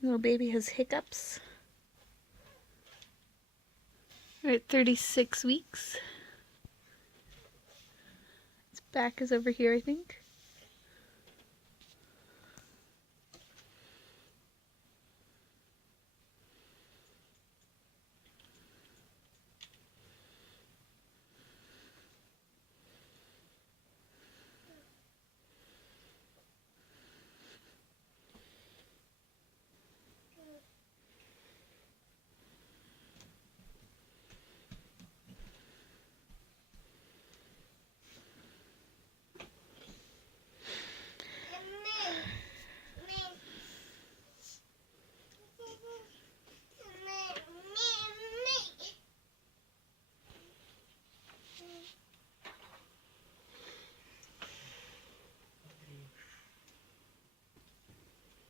Little baby has hiccups. We're at 36 weeks. Its back is over here, I think.